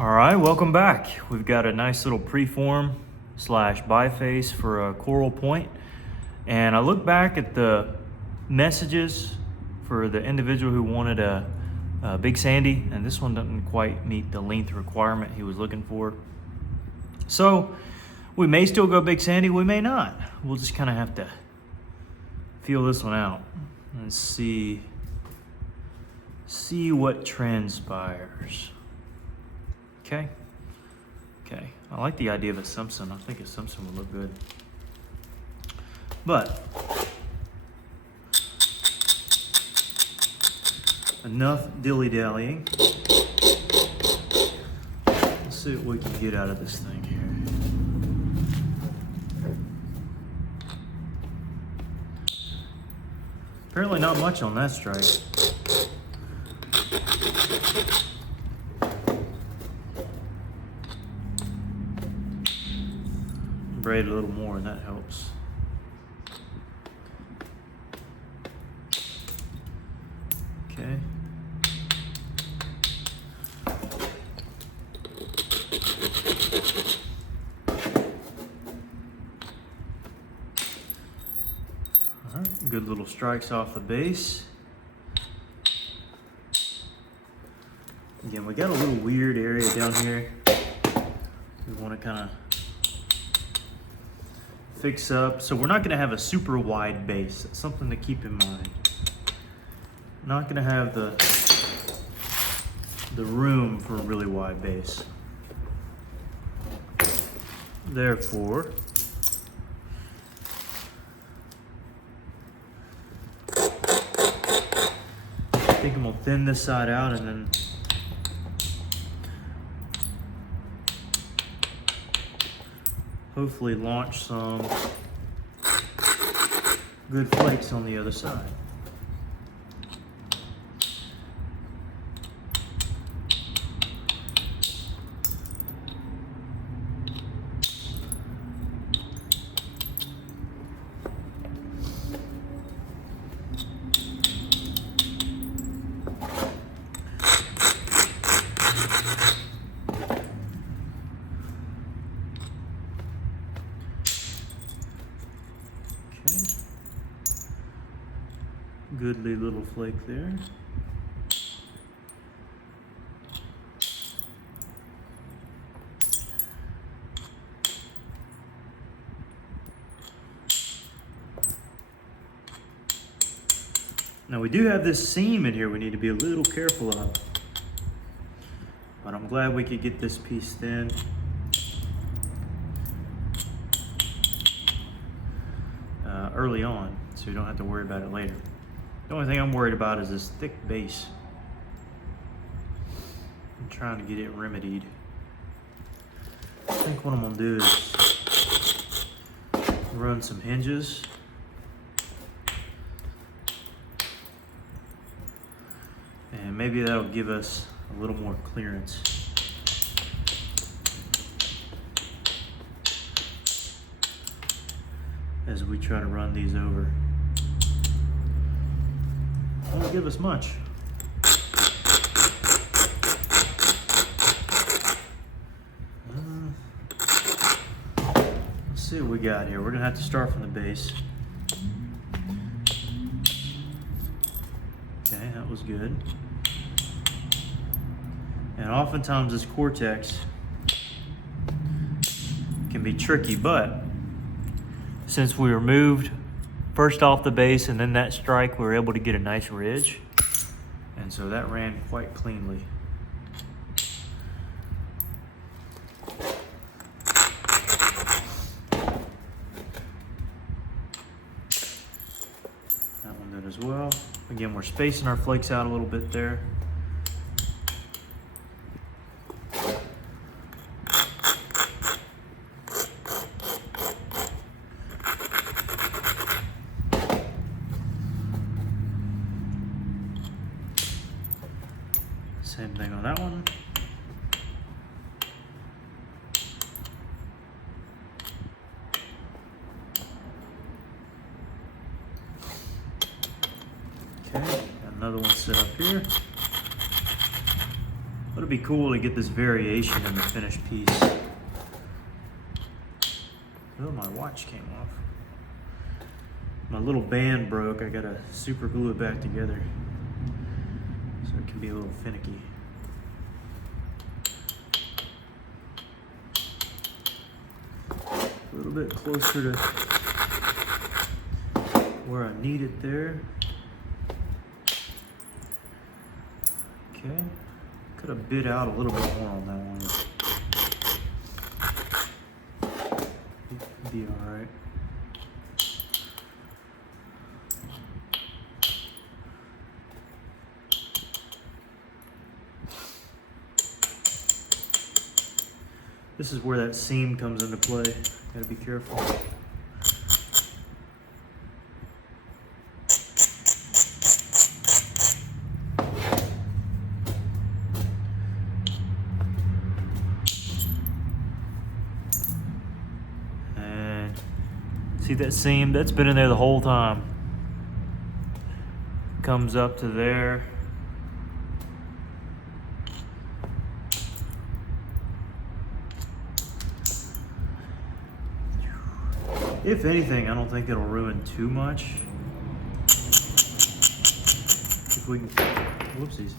All right, welcome back. We've got a nice little preform slash biface for a coral point. And I look back at the messages for the individual who wanted a Big Sandy, and this one doesn't quite meet the length requirement he was looking for. So we may still go Big Sandy, we may not. We'll just kind of have to feel this one out and see what transpires. Okay. I like the idea of a Simpson. I think a Simpson would look good. But enough dilly-dallying. Let's see what we can get out of this thing here. Apparently not much on that strike. Braid a little more and that helps. Okay. All right, good little strikes off the base. Again, we got a little weird area down here. We want to kind of fix up. So we're not going to have a super wide base. That's something to keep in mind. Not going to have the room for a really wide base. Therefore, I think I'm going to thin this side out and then hopefully launch some good flakes on the other side. Goodly little flake there. Now we do have this seam in here we need to be a little careful of, but I'm glad we could get this piece thin. Early on, so you don't have to worry about it later. The only thing I'm worried about is this thick base. I'm trying to get it remedied. I think what I'm gonna do is run some hinges. And maybe that'll give us a little more clearance. As we try to run these over. Won't give us much. Let's see what we got here. We're gonna have to start from the base. Okay, that was good. And oftentimes this Cortex can be tricky, but since we removed first off the base and then that strike, we were able to get a nice ridge. And so that ran quite cleanly. That one did as well. Again, we're spacing our flakes out a little bit there. Same thing on that one. Okay, got another one set up here. it'll be cool to get this variation in the finished piece. Oh, my watch came off. My little band broke. I gotta super glue it back together, so it can be a little finicky. A little bit closer to where I need it there. Okay, could have bit out a little bit more on that one. Be all right. This is where that seam comes into play. Gotta be careful. And see that seam? That's been in there the whole time. Comes up to there. If anything, I don't think it'll ruin too much. If we can, whoopsies.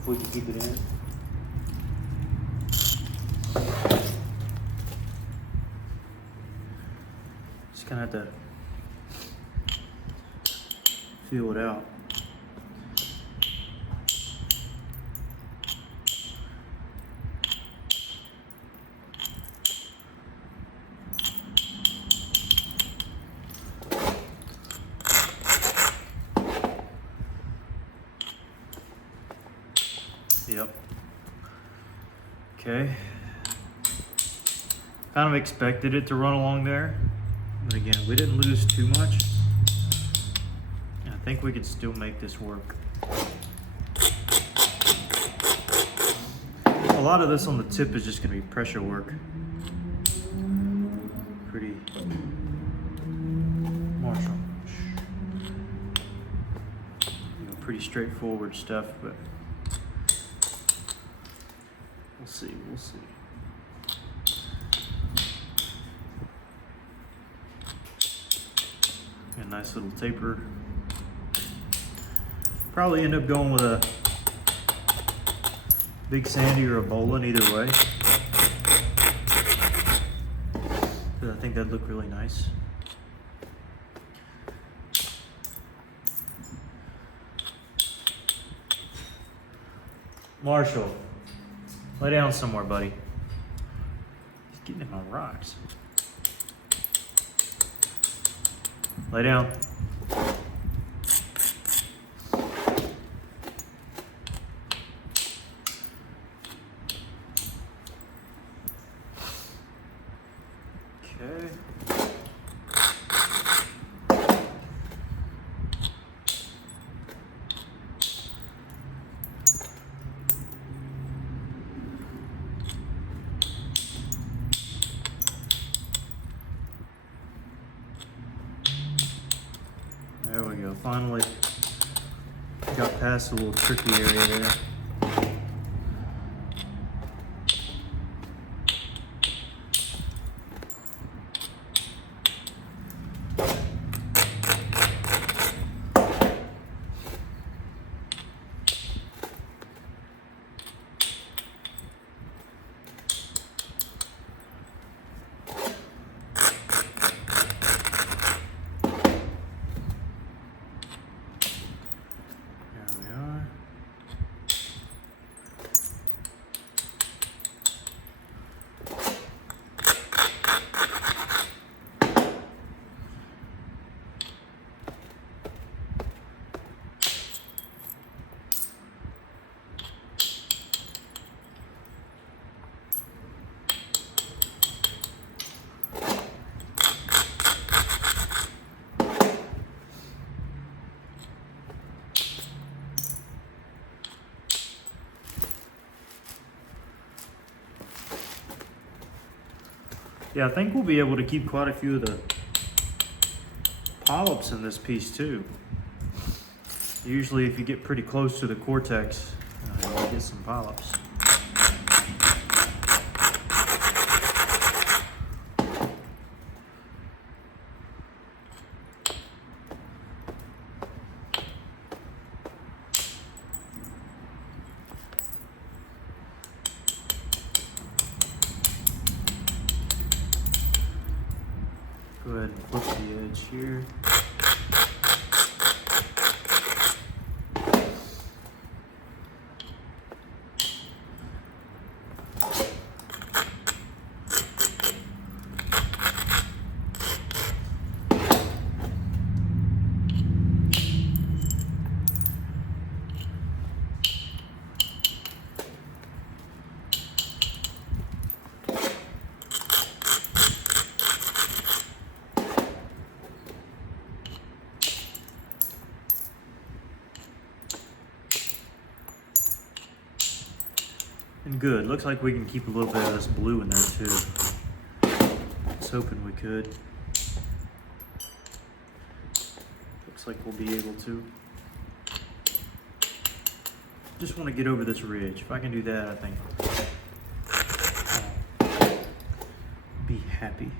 If we can keep it in. Just kind of have to feel it out. Yep. Okay. Kind of expected it to run along there, but again, we didn't lose too much. I think we could still make this work. A lot of this on the tip is just going to be pressure work. Pretty. Marshall. Pretty straightforward stuff, but we'll see, we'll see. A nice little taper. Probably end up going with a Big Sandy or a Bolin, either way. Because I think that'd look really nice. Marshall, lay down somewhere, buddy. He's getting in my rocks. Lay down. Okay. There we go. Finally got past the little tricky area there. Yeah, I think we'll be able to keep quite a few of the polyps in this piece too. Usually if you get pretty close to the cortex, you get some polyps. Go ahead and flip the edge here. And good, looks like we can keep a little bit of this blue in there too. I was hoping we could. Looks like we'll be able to. Just want to get over this ridge. If I can do that, I think I'll be happy.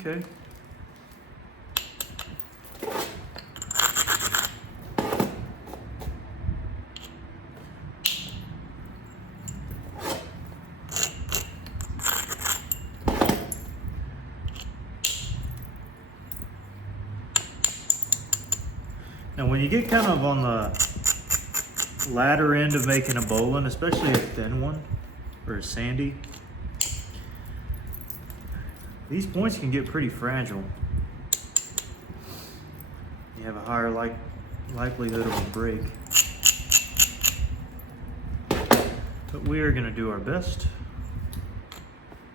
Okay. Now when you get kind of on the latter end of making a bowline, especially a thin one or a sandy, these points can get pretty fragile. You have a higher likelihood of a break. But we are going to do our best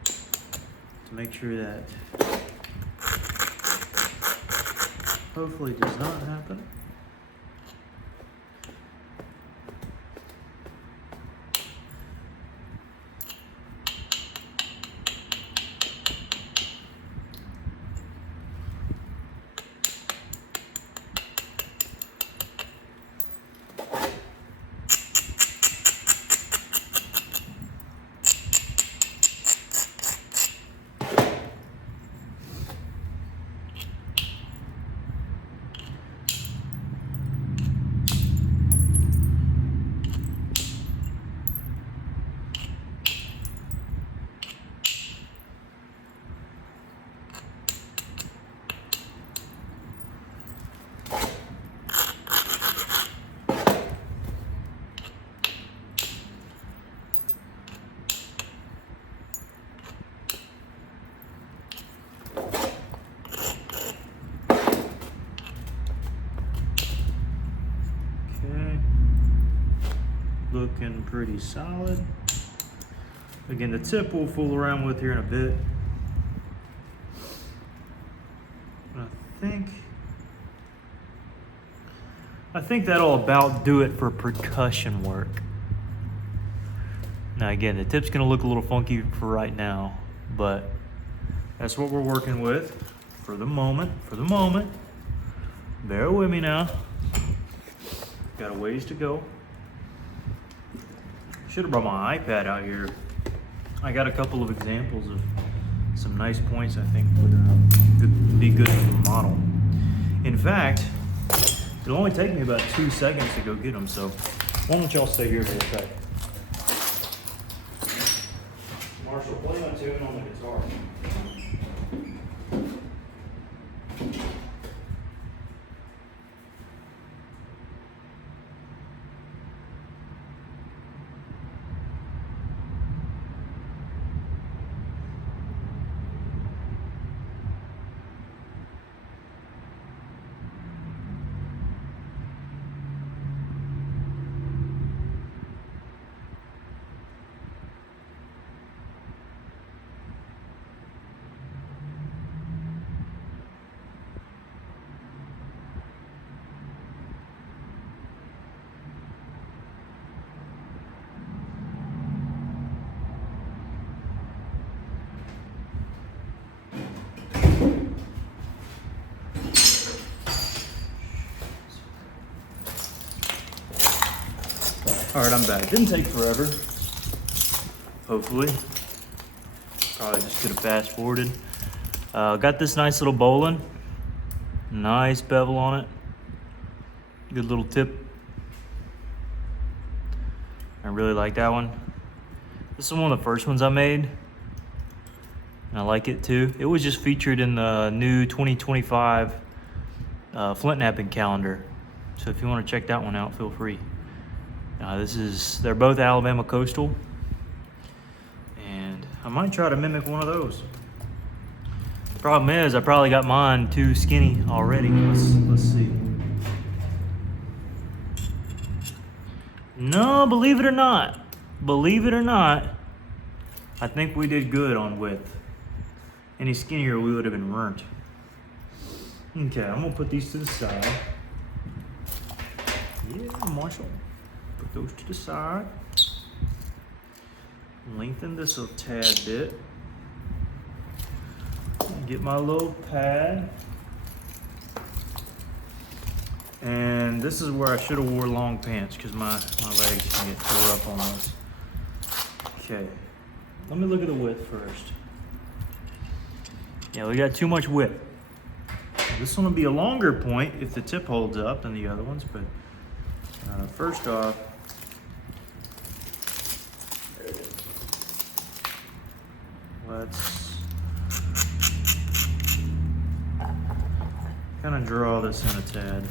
to make sure that hopefully does not happen. Looking pretty solid. Again, the tip we'll fool around with here in a bit. I think that'll about do it for percussion work. Now again, the tip's gonna look a little funky for right now, but that's what we're working with for the moment. Bear with me now. Got a ways to go. Should have brought my iPad out here. I got a couple of examples of some nice points I think would be good for the model. In fact, it'll only take me about 2 seconds to go get them, so why don't y'all stay here for a sec. Marshall, play my tune on the guitar. All right, I'm back. Didn't take forever, hopefully. Probably just could have fast forwarded. Got this nice little bowline. Nice bevel on it. Good little tip. I really like that one. This is one of the first ones I made. And I like it too. It was just featured in the new 2025 Flintknapping calendar. So if you want to check that one out, feel free. They're both Alabama coastal. And I might try to mimic one of those. Problem is, I probably got mine too skinny already. Let's see. No, believe it or not, I think we did good on width. Any skinnier, we would have been burnt. Okay, I'm gonna put these to the side. Yeah, Marshall. Put those to the side. Lengthen this a tad bit. Get my little pad. And this is where I should have wore long pants because my legs can get tore up on this. Okay, let me look at the width first. Yeah, we got too much width. This one will be a longer point if the tip holds up than the other ones, but first off, there it is. Let's kind of draw this in a tad.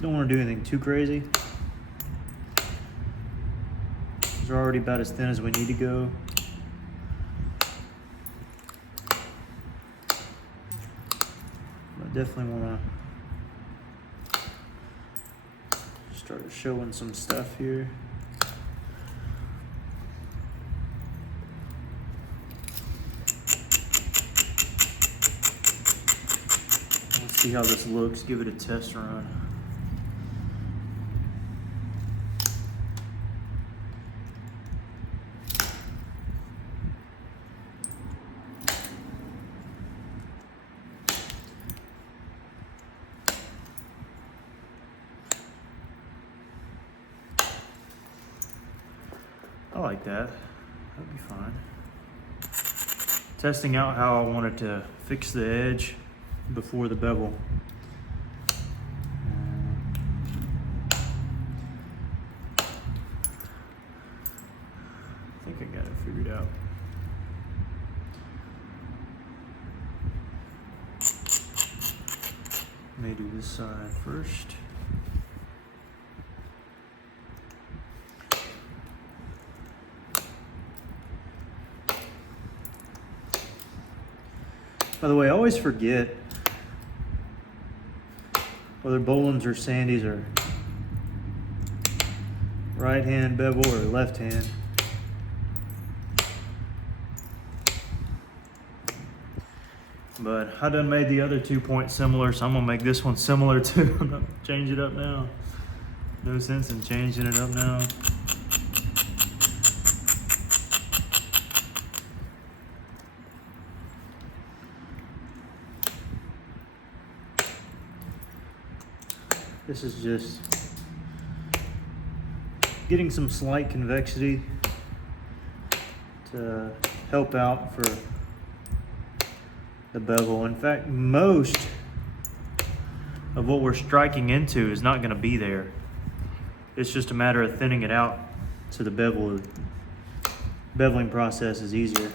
Don't want to do anything too crazy. These are already about as thin as we need to go. I definitely want to start showing some stuff here. Let's see how this looks, give it a test run. I like that. That'd be fine. Testing out how I wanted to fix the edge before the bevel. I think I got it figured out. May do this side first. By the way, I always forget whether bowlines or sandies are right hand bevel or left hand. But I done made the other 2 points similar, so I'm gonna make this one similar too. I'm gonna change it up now. No sense in changing it up now. This is just getting some slight convexity to help out for the bevel. In fact, most of what we're striking into is not going to be there. It's just a matter of thinning it out so the beveling process is easier.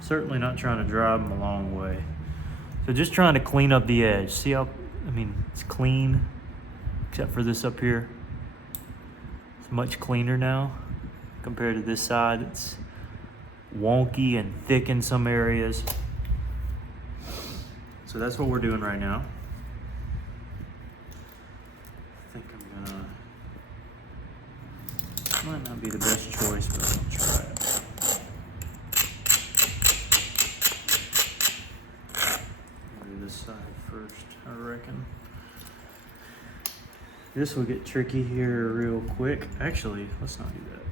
Certainly not trying to drive them a long way. So just trying to clean up the edge. See how, it's clean, except for this up here. It's much cleaner now compared to this side. It's wonky and thick in some areas. So that's what we're doing right now. I think I'm gonna, might not be the best choice, but I'll try it. This side first, I reckon. This will get tricky here real quick. Actually, let's not do that.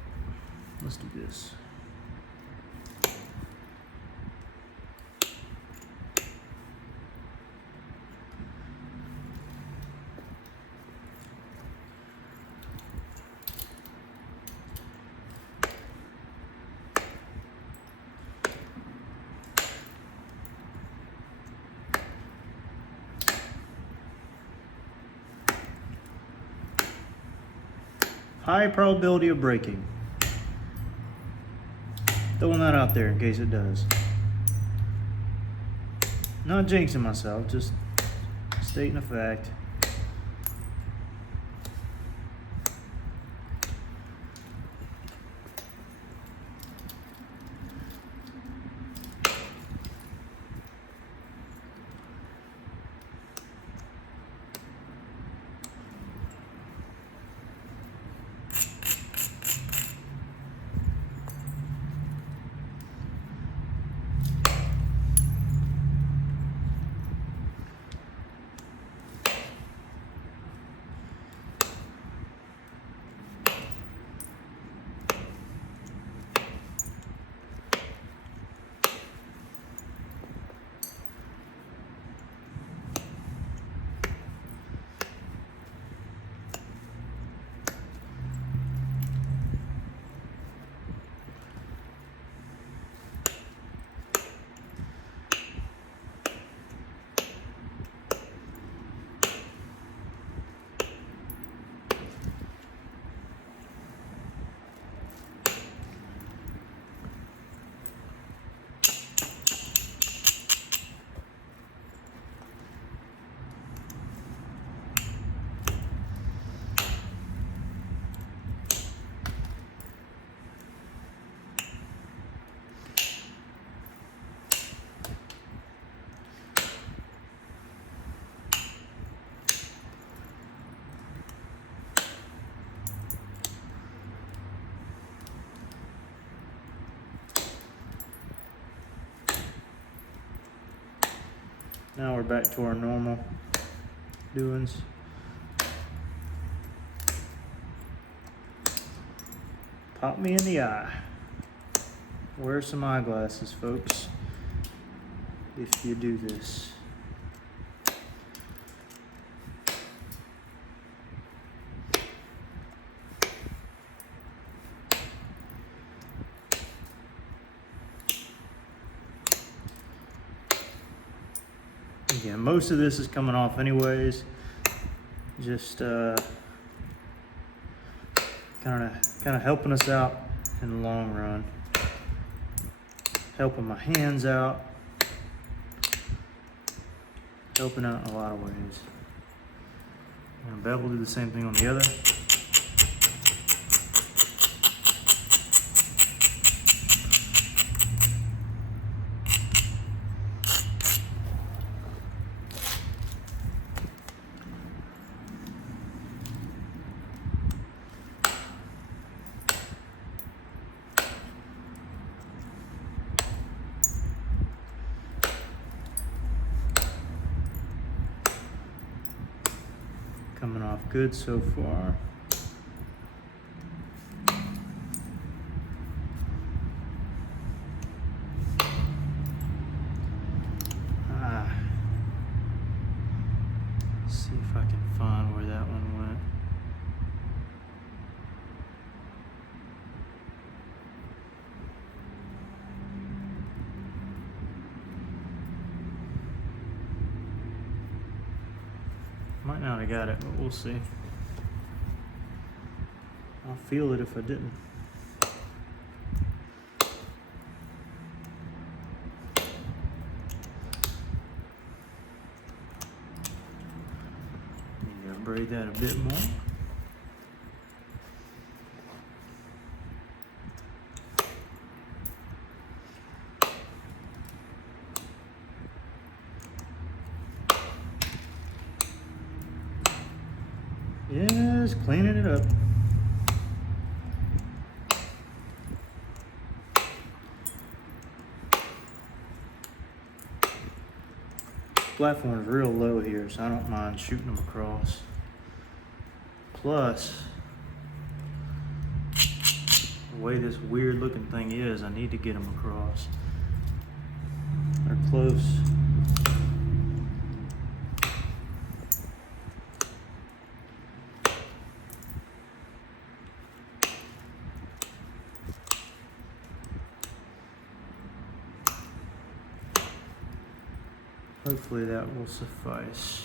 Let's do this. High probability of breaking. Throwing that out there in case it does. Not jinxing myself, just stating a fact. Now we're back to our normal doings. Pop me in the eye. Wear some eyeglasses, folks, if you do this. Again, most of this is coming off anyways. Just kind of helping us out in the long run. Helping my hands out. Helping out in a lot of ways. And Bev will do the same thing on the other. Coming off good so far. Let's see if I can find where that one went. Might not have got it, but we'll see. I'll feel it if I didn't. Need to braid that a bit more. Yes, cleaning it up. Platform's real low here, so I don't mind shooting them across. Plus, the way this weird looking thing is, I need to get them across. They're close. Hopefully that will suffice.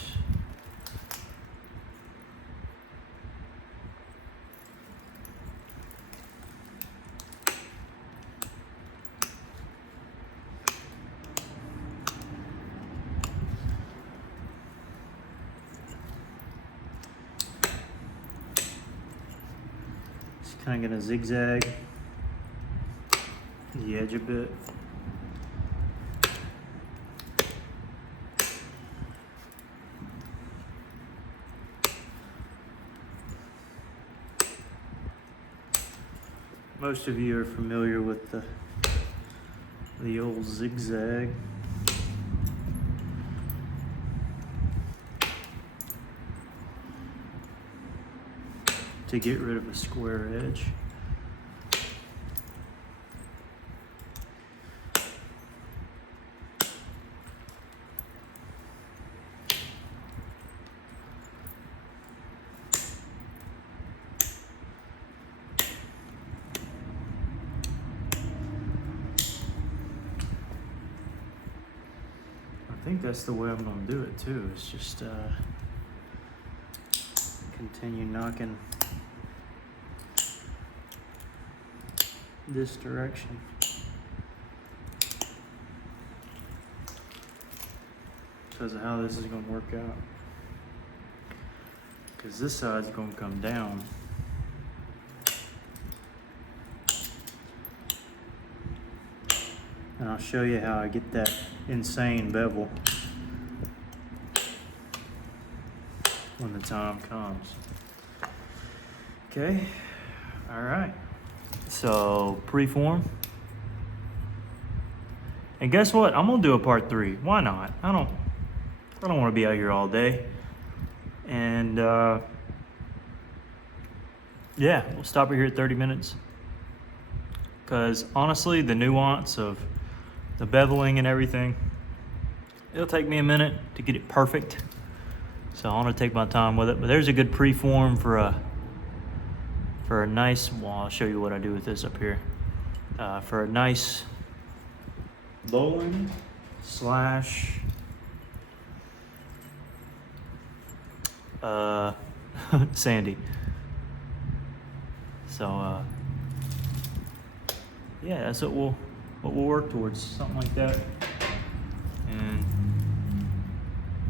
Just kind of gonna zigzag the edge a bit. Most of you are familiar with the old zigzag. To get rid of a square edge. I think that's the way I'm gonna do it too. It's just continue knocking this direction. Because of how this is gonna work out. Because this side's gonna come down. And I'll show you how I get that insane bevel when the time comes. Okay, all right. So preform. And guess what? I'm gonna do a part 3. Why not? I don't want to be out here all day. And yeah, we'll stop it here at 30 minutes. Because honestly, the nuance of the beveling and everything, it'll take me a minute to get it perfect. So I want to take my time with it. But there's a good preform for a nice, well, I'll show you what I do with this up here. For a nice bowling slash sandy. So yeah, that's what we'll work towards, something like that. And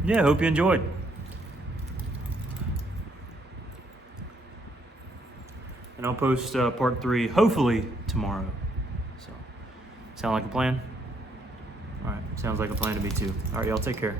yeah, hope you enjoyed. And I'll post part 3 hopefully tomorrow. So, sound like a plan? All right, sounds like a plan to me too. All right, y'all take care.